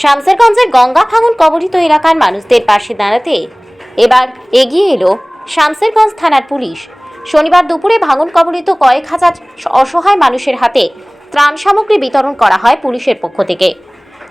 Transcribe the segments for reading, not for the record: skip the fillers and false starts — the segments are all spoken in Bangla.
শামসেরগঞ্জের গঙ্গা ভাঙন কবলিত এলাকার মানুষদের পাশে দাঁড়াতে এবার এগিয়ে এলো শামসেরগঞ্জ থানার পুলিশ। শনিবার দুপুরে ভাঙন কবলিত কয়েক হাজার অসহায় মানুষের হাতে ত্রাণ সামগ্রী বিতরণ করা হয় পুলিশের পক্ষ থেকে।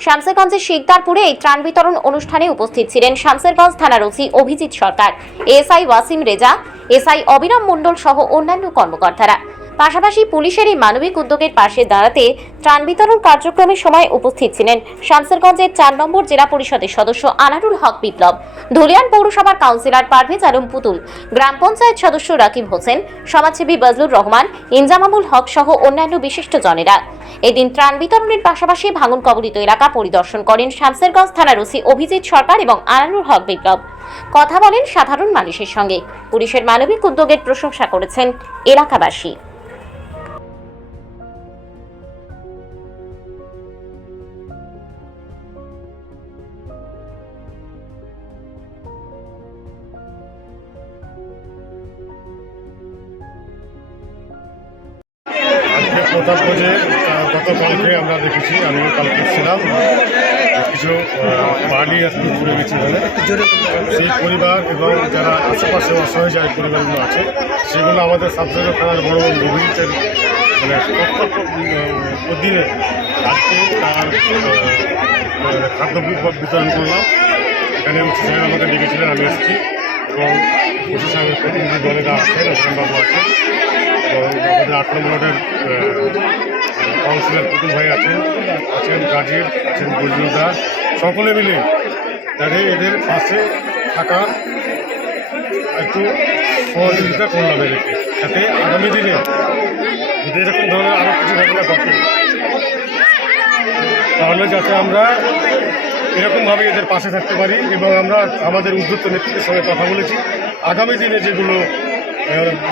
শামসেরগঞ্জের শিকদারপুরে এই ত্রাণ বিতরণ অনুষ্ঠানে উপস্থিত ছিলেন শামসেরগঞ্জ থানার ওসি অভিজিৎ সরকার, এসআই ওয়াসিম রেজা, এসআই অবিরাম মণ্ডল সহ অন্যান্য কর্মকর্তারা। পাশাপাশি পুলিশের এই মানবিক উদ্যোগের পাশে দাঁড়াতে ত্রাণ বিতরণ কার্যক্রমের সময় উপস্থিত ছিলেন শামসেরগঞ্জের ৪ নম্বর জেলা পরিষদের সদস্য আনারুল হক বিপ্লব, ধুলিয়ান পৌরসভার কাউন্সিলর পারভেজ আলম পুতুল, গ্রাম পঞ্চায়েত সদস্য রাকিব হোসেন, সমাজসেবী বজলুর রহমান, ইনজামামুল হক সহ অন্যান্য বিশিষ্টজনেরা। এদিন ত্রাণ বিতরণের পাশাপাশি ভাঙন কবলিত এলাকা পরিদর্শন করেন শামসেরগঞ্জ থানার ওসি অভিজিৎ সরকার এবং আনারুল হক বিপ্লব। কথা বলেন সাধারণ মানুষের সঙ্গে। পুলিশের মানবিক উদ্যোগের প্রশংসা করেছেন এলাকাবাসী। প্রতাপগঞ্জে গতকালকে আমরা দেখেছি, আমিও কালকে ছিলাম, কিছু বাড়ি আজকে ঘুরে গেছি। সেই পরিবার এবং যারা আশেপাশে অসহায় যায় পরিবারগুলো আছে, সেগুলো আমাদের সাবজেক্ট থানার বড় অভিজিতের মানে অধীনে আজকে তার খাদ্য বিতরণ করলাম। এখানে ওসি সাহেব আমাকে ডেকেছিলেন, আমি এসেছি এবং ওসি সাহেবের প্রতিনিধি দলেরা আছেন, অসীমবাবু আছেন এবং আমাদের ৮ নম্বর ওয়ার্ডের কাউন্সিলর পুতুল ভাই আছেন গাজীর আছেন বজলুর দাস, সকলে মিলে তাদের এদের পাশে থাকা একটু সহযোগিতা করলাম এদেরকে, যাতে আগামী দিনে যদি এরকম ধরনের আরও কিছু ঘটনা ঘটে তাহলে যাতে আমরা এরকমভাবে এদের পাশে থাকতে পারি। এবং আমরা আমাদের উদ্যোক্ত নেতৃত্বের সঙ্গে কথা বলেছি, আগামী দিনে যেগুলো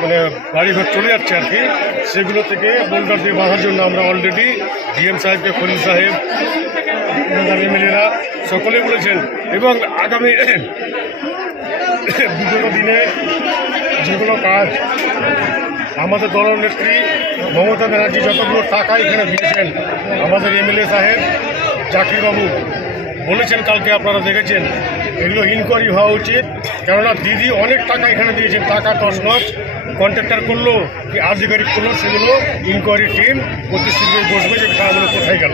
মানে বাড়িঘর চলে যাচ্ছে আর কি, সেগুলো থেকে বোল্ডার দিয়ে বাঁধার জন্য আমরা অলরেডি ডিএম সাহেবকে, খলিল সাহেব, এমএলএরা সকলে বলেছেন। এবং আগামী বিগত দিনে যেগুলো কাজ আমাদের দলনেত্রী মমতা ব্যানার্জি যতগুলো টাকা এখানে দিয়েছেন, আমাদের এমএলএ সাহেব জাকিরবাবু বলেছেন, কালকে আপনারা দেখেছেন, এগুলো ইনকোয়ারি হওয়া উচিত। কেননা দিদি অনেক টাকা এখানে দিয়েছেন, টাকা তছনছ কন্ট্রাক্টর করলো কি আধিকারিক করলো, সেগুলো ইনকোয়ারি টিম অতি শীঘ্রই বসবে যে টাকাগুলো কোথায় গেল।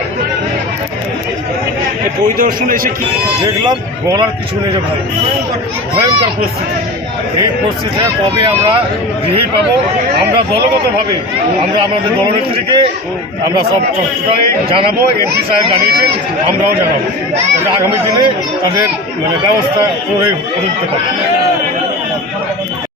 পরিদর্শনে এসে কি দেখলাম, বলার কিছু নেই যে ভাই, ভয়ঙ্কর পরিস্থিতি। এই পরিস্থিতিতে কবে আমরা রেহাই পাবো? আমরা দলগতভাবে আমরা আমাদের দলনেত্রীকে আমরা সব টোটালি জানাবো, এমপি সাহেব জানিয়েছেন, আমরাও জানাবো, যাতে আগামী দিনে তাদের মানে ব্যবস্থা করে দিতে পারে।